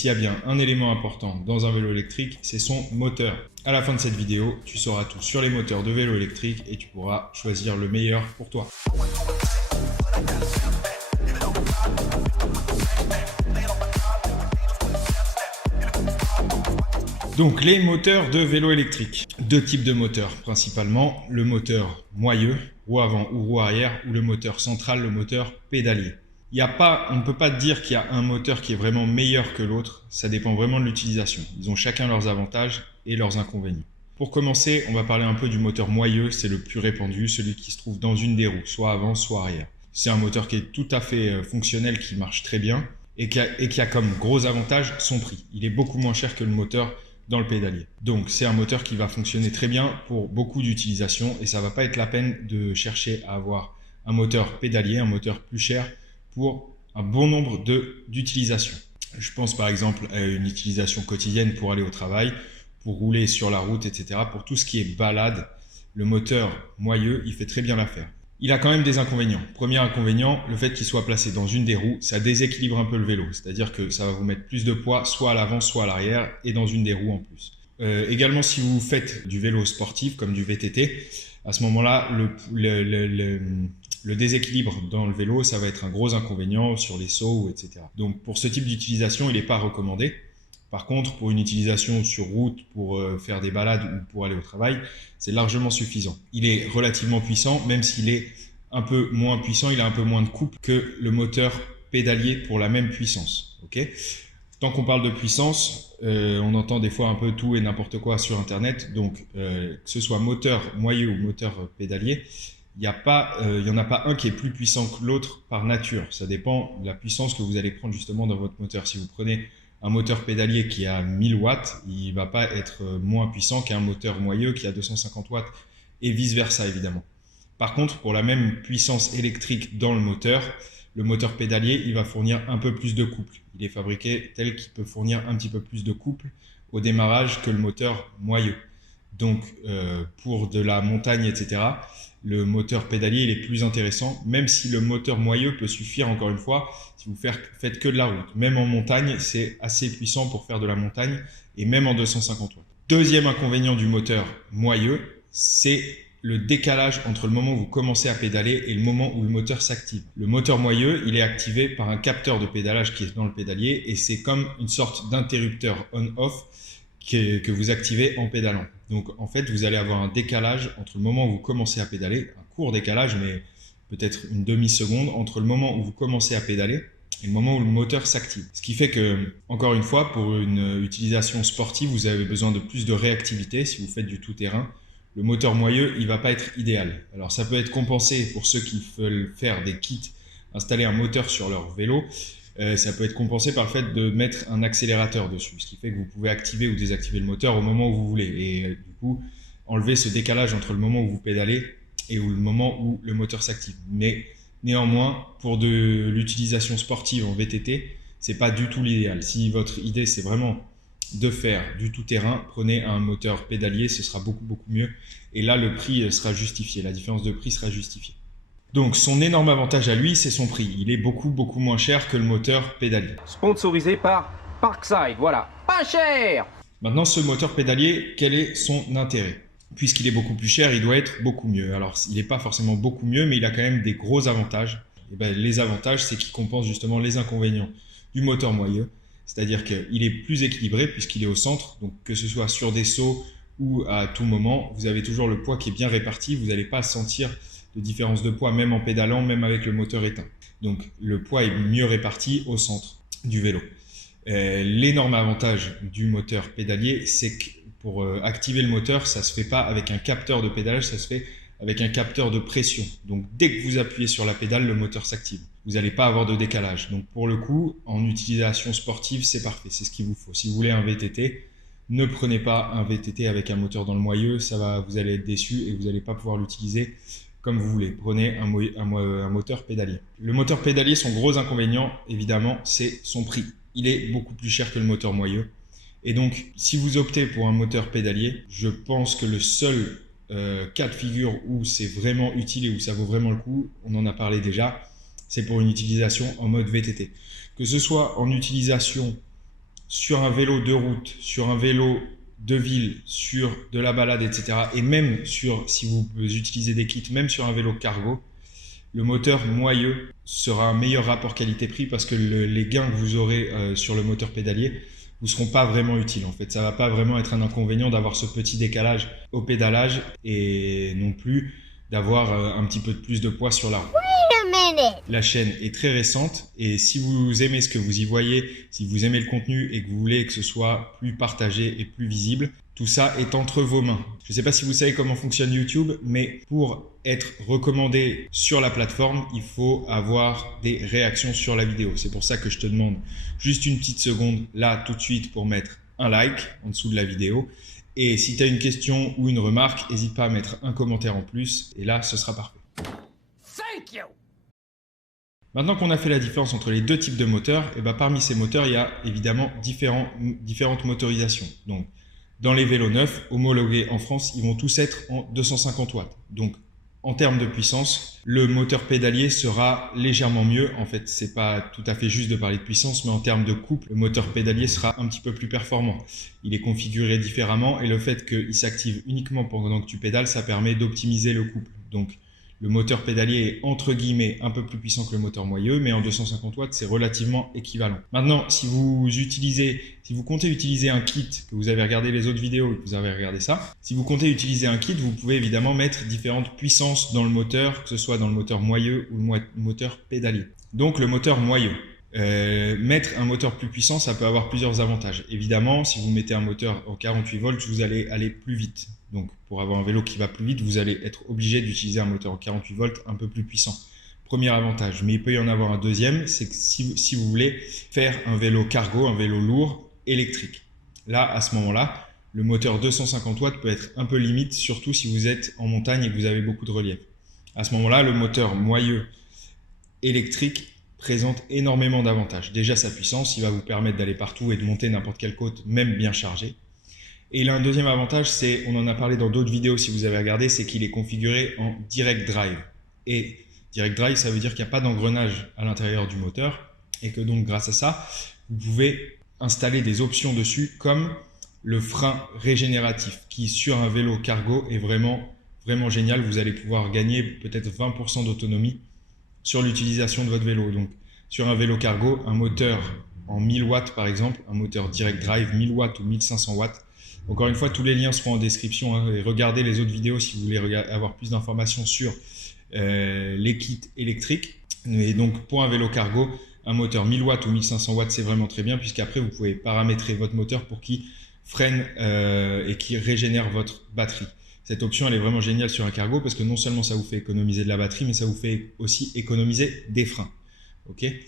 s'il y a bien un élément important dans un vélo électrique, c'est son moteur. À la fin de cette vidéo, tu sauras tout sur les moteurs de vélo électrique et tu pourras choisir le meilleur pour toi. Donc les moteurs de vélo électrique. Deux types de moteurs principalement, le moteur moyeu, roue avant ou roue arrière, ou le moteur central, le moteur pédalier. On ne peut pas dire qu'il y a un moteur qui est vraiment meilleur que l'autre, ça dépend vraiment de l'utilisation. Ils ont chacun leurs avantages et leurs inconvénients. Pour commencer, on va parler un peu du moteur moyeu, c'est le plus répandu, celui qui se trouve dans une des roues, soit avant, soit arrière. C'est un moteur qui est tout à fait fonctionnel, qui marche très bien et qui a comme gros avantage son prix. Il est beaucoup moins cher que le moteur dans le pédalier. Donc c'est un moteur qui va fonctionner très bien pour beaucoup d'utilisations et ça ne va pas être la peine de chercher à avoir un moteur pédalier, un moteur plus cher pour un bon nombre d'utilisations. Je pense par exemple à une utilisation quotidienne pour aller au travail, pour rouler sur la route, etc. Pour tout ce qui est balade, le moteur moyeu, il fait très bien l'affaire. Il a quand même des inconvénients. Premier inconvénient, le fait qu'il soit placé dans une des roues, ça déséquilibre un peu le vélo. C'est-à-dire que ça va vous mettre plus de poids, soit à l'avant, soit à l'arrière, et dans une des roues en plus. Également, si vous faites du vélo sportif, comme du VTT, à ce moment-là, le déséquilibre dans le vélo, ça va être un gros inconvénient sur les sauts, etc. Donc, pour ce type d'utilisation, il n'est pas recommandé. Par contre, pour une utilisation sur route, pour faire des balades ou pour aller au travail, c'est largement suffisant. Il est relativement puissant, même s'il est un peu moins puissant, il a un peu moins de couple que le moteur pédalier pour la même puissance. Okay ? Tant qu'on parle de puissance, on entend des fois un peu tout et n'importe quoi sur Internet. Donc, que ce soit moteur moyeu ou moteur pédalier, il n'y en a pas un qui est plus puissant que l'autre par nature. Ça dépend de la puissance que vous allez prendre justement dans votre moteur. Si vous prenez un moteur pédalier qui a 1000 watts, il ne va pas être moins puissant qu'un moteur moyeu qui a 250 watts et vice versa évidemment. Par contre, pour la même puissance électrique dans le moteur pédalier, il va fournir un peu plus de couple. Il est fabriqué tel qu'il peut fournir un petit peu plus de couple au démarrage que le moteur moyeu. Donc, pour de la montagne, etc., le moteur pédalier il est plus intéressant, même si le moteur moyeu peut suffire, encore une fois, si vous faites que de la route. Même en montagne, c'est assez puissant pour faire de la montagne, et même en 250 watts. Deuxième inconvénient du moteur moyeu, c'est le décalage entre le moment où vous commencez à pédaler et le moment où le moteur s'active. Le moteur moyeu, il est activé par un capteur de pédalage qui est dans le pédalier, et c'est comme une sorte d'interrupteur on-off que vous activez en pédalant. Donc en fait, vous allez avoir un décalage entre le moment où vous commencez à pédaler, un court décalage, mais peut-être une demi-seconde, entre le moment où vous commencez à pédaler et le moment où le moteur s'active. Ce qui fait que, encore une fois, pour une utilisation sportive, vous avez besoin de plus de réactivité si vous faites du tout-terrain. Le moteur moyeu, il ne va pas être idéal. Alors ça peut être compensé pour ceux qui veulent faire des kits, installer un moteur sur leur vélo. Ça peut être compensé par le fait de mettre un accélérateur dessus, ce qui fait que vous pouvez activer ou désactiver le moteur au moment où vous voulez et du coup enlever ce décalage entre le moment où vous pédalez et le moment où le moteur s'active. Mais néanmoins, pour de l'utilisation sportive en VTT, c'est pas du tout l'idéal. Si votre idée c'est vraiment de faire du tout-terrain, prenez un moteur pédalier, ce sera beaucoup mieux et là le prix sera justifié, la différence de prix sera justifiée. Donc son énorme avantage à lui, c'est son prix. Il est beaucoup moins cher que le moteur pédalier. Sponsorisé par Parkside, voilà. Pas cher! Maintenant, ce moteur pédalier, quel est son intérêt? Puisqu'il est beaucoup plus cher, il doit être beaucoup mieux. Alors, il n'est pas forcément beaucoup mieux, mais il a quand même des gros avantages. Et ben, les avantages, c'est qu'il compense justement les inconvénients du moteur moyeu. C'est-à-dire qu'il est plus équilibré puisqu'il est au centre. Donc, que ce soit sur des sauts ou à tout moment, vous avez toujours le poids qui est bien réparti. Vous n'allez pas sentir de différence de poids, même en pédalant, même avec le moteur éteint. Donc, le poids est mieux réparti au centre du vélo. L'énorme avantage du moteur pédalier, c'est que pour activer le moteur, ça ne se fait pas avec un capteur de pédalage, ça se fait avec un capteur de pression. Donc, dès que vous appuyez sur la pédale, le moteur s'active. Vous n'allez pas avoir de décalage. Donc, pour le coup, en utilisation sportive, c'est parfait. C'est ce qu'il vous faut. Si vous voulez un VTT, ne prenez pas un VTT avec un moteur dans le moyeu. Vous allez être déçu et vous n'allez pas pouvoir l'utiliser comme vous voulez. Prenez un moteur pédalier. Le moteur pédalier, son gros inconvénient, évidemment, c'est son prix. Il est beaucoup plus cher que le moteur moyeu. Et donc, si vous optez pour un moteur pédalier, je pense que le seul cas de figure où c'est vraiment utile et où ça vaut vraiment le coup, on en a parlé déjà, c'est pour une utilisation en mode VTT. Que ce soit en utilisation sur un vélo de route, sur un vélo de ville, sur de la balade, etc. Et même sur, si vous utilisez des kits, même sur un vélo cargo, le moteur moyeu sera un meilleur rapport qualité-prix parce que les gains que vous aurez sur le moteur pédalier ne seront pas vraiment utiles. En fait, ça ne va pas vraiment être un inconvénient d'avoir ce petit décalage au pédalage et non plus d'avoir un petit peu de plus de poids sur la roue. La chaîne est très récente et si vous aimez ce que vous y voyez, si vous aimez le contenu et que vous voulez que ce soit plus partagé et plus visible, tout ça est entre vos mains. Je ne sais pas si vous savez comment fonctionne YouTube, mais pour être recommandé sur la plateforme, il faut avoir des réactions sur la vidéo. C'est pour ça que je te demande juste une petite seconde là tout de suite pour mettre un like en dessous de la vidéo. Et si tu as une question ou une remarque, n'hésite pas à mettre un commentaire en plus et là, ce sera parfait. Thank you. Maintenant qu'on a fait la différence entre les deux types de moteurs, et parmi ces moteurs, il y a évidemment différentes motorisations. Donc, dans les vélos neufs, homologués en France, ils vont tous être en 250 watts. Donc, en termes de puissance, le moteur pédalier sera légèrement mieux. En fait, c'est pas tout à fait juste de parler de puissance, mais en termes de couple, le moteur pédalier sera un petit peu plus performant. Il est configuré différemment et le fait qu'il s'active uniquement pendant que tu pédales, ça permet d'optimiser le couple. Donc, le moteur pédalier est entre guillemets un peu plus puissant que le moteur moyeu, mais en 250 watts, c'est relativement équivalent. Maintenant, si vous comptez utiliser un kit, que vous avez regardé les autres vidéos et que vous avez regardé ça, si vous comptez utiliser un kit, vous pouvez évidemment mettre différentes puissances dans le moteur, que ce soit dans le moteur moyeu ou le moteur pédalier. Donc, le moteur moyeu. Mettre un moteur plus puissant, ça peut avoir plusieurs avantages. Évidemment, si vous mettez un moteur en 48 volts, vous allez aller plus vite. Donc, pour avoir un vélo qui va plus vite, vous allez être obligé d'utiliser un moteur en 48 volts un peu plus puissant. Premier avantage. Mais il peut y en avoir un deuxième, c'est que si vous voulez faire un vélo cargo, un vélo lourd, électrique. Là, à ce moment-là, le moteur 250 watts peut être un peu limite, surtout si vous êtes en montagne et que vous avez beaucoup de relief. À ce moment-là, le moteur moyeu électrique présente énormément d'avantages. Déjà, sa puissance, il va vous permettre d'aller partout et de monter n'importe quelle côte, même bien chargé. Et il a un deuxième avantage, c'est, on en a parlé dans d'autres vidéos si vous avez regardé, c'est qu'il est configuré en direct drive. Et direct drive, ça veut dire qu'il n'y a pas d'engrenage à l'intérieur du moteur et que donc grâce à ça, vous pouvez installer des options dessus comme le frein régénératif qui sur un vélo cargo est vraiment génial. Vous allez pouvoir gagner peut-être 20% d'autonomie sur l'utilisation de votre vélo. Donc sur un vélo cargo, un moteur en 1000 watts par exemple, un moteur direct drive 1000 watts ou 1500 watts. Encore une fois, tous les liens seront en description hein, et regardez les autres vidéos si vous voulez avoir plus d'informations sur les kits électriques. Et donc pour un vélo cargo, un moteur 1000 watts ou 1500 watts, c'est vraiment très bien puisqu'après vous pouvez paramétrer votre moteur pour qu'il freine et qu'il régénère votre batterie. Cette option, elle est vraiment géniale sur un cargo parce que non seulement ça vous fait économiser de la batterie, mais ça vous fait aussi économiser des freins. Okay,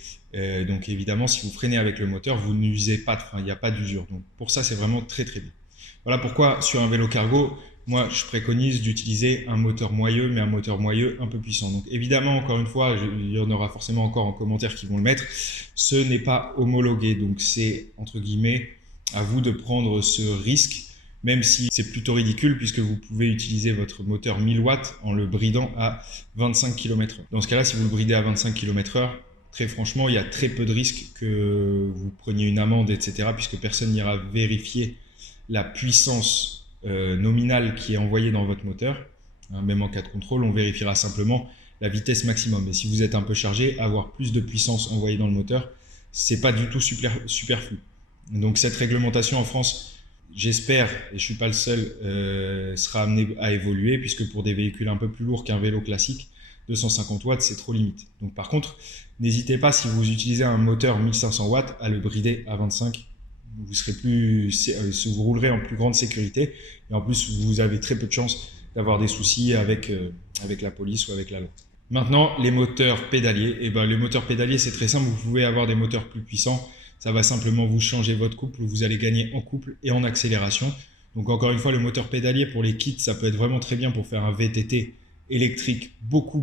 donc évidemment, si vous freinez avec le moteur, vous n'usez pas de frein, il n'y a pas d'usure. Donc pour ça, c'est vraiment très bien. Voilà pourquoi sur un vélo cargo, moi je préconise d'utiliser un moteur moyeu, mais un moteur moyeu un peu puissant. Donc évidemment, encore une fois, il y en aura forcément encore en commentaire qui vont le mettre, ce n'est pas homologué. Donc c'est entre guillemets à vous de prendre ce risque, même si c'est plutôt ridicule puisque vous pouvez utiliser votre moteur 1000 watts en le bridant à 25 km/h. Dans ce cas-là, si vous le bridez à 25 km/h, très franchement, il y a très peu de risques que vous preniez une amende, etc. puisque personne n'ira vérifier la puissance nominale qui est envoyée dans votre moteur. Même en cas de contrôle, on vérifiera simplement la vitesse maximum. Et si vous êtes un peu chargé, avoir plus de puissance envoyée dans le moteur, c'est pas du tout superflu. Donc cette réglementation en France, j'espère, et je ne suis pas le seul, sera amenée à évoluer puisque pour des véhicules un peu plus lourds qu'un vélo classique, 250 watts, c'est trop limite. Donc par contre, n'hésitez pas si vous utilisez un moteur 1500 watts à le brider à 25. Vous roulerez en plus grande sécurité et en plus vous avez très peu de chances d'avoir des soucis avec la police ou avec la loi. Maintenant, les moteurs pédaliers. Les moteurs pédaliers, c'est très simple. Vous pouvez avoir des moteurs plus puissants. Ça va simplement vous changer votre couple. Vous allez gagner en couple et en accélération. Donc encore une fois, le moteur pédalier pour les kits, ça peut être vraiment très bien pour faire un VTT électrique beaucoup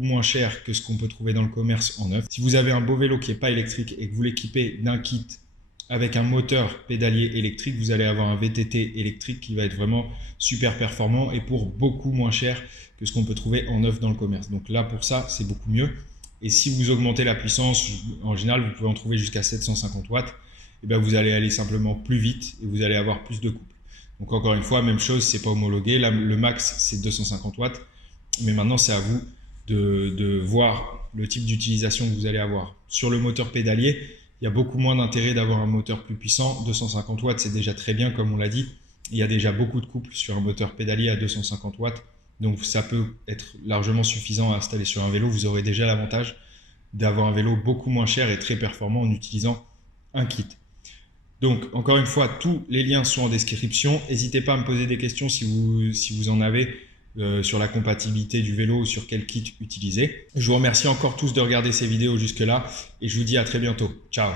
moins cher que ce qu'on peut trouver dans le commerce en neuf. Si vous avez un beau vélo qui n'est pas électrique et que vous l'équipez d'un kit avec un moteur pédalier électrique, vous allez avoir un VTT électrique qui va être vraiment super performant et pour beaucoup moins cher que ce qu'on peut trouver en neuf dans le commerce. Donc là, pour ça, c'est beaucoup mieux. Et si vous augmentez la puissance, en général, vous pouvez en trouver jusqu'à 750 watts. et ben vous allez aller simplement plus vite et vous allez avoir plus de couple. Donc encore une fois, même chose, c'est pas homologué. Là, le max, c'est 250 watts. Mais maintenant, c'est à vous de voir le type d'utilisation que vous allez avoir. Sur le moteur pédalier, il y a beaucoup moins d'intérêt d'avoir un moteur plus puissant. 250 watts, c'est déjà très bien, comme on l'a dit. Il y a déjà beaucoup de couples sur un moteur pédalier à 250 watts. Donc ça peut être largement suffisant à installer sur un vélo. Vous aurez déjà l'avantage d'avoir un vélo beaucoup moins cher et très performant en utilisant un kit. Donc, encore une fois, tous les liens sont en description. N'hésitez pas à me poser des questions si vous en avez sur la compatibilité du vélo ou sur quel kit utiliser. Je vous remercie encore tous de regarder ces vidéos jusque-là et je vous dis à très bientôt. Ciao!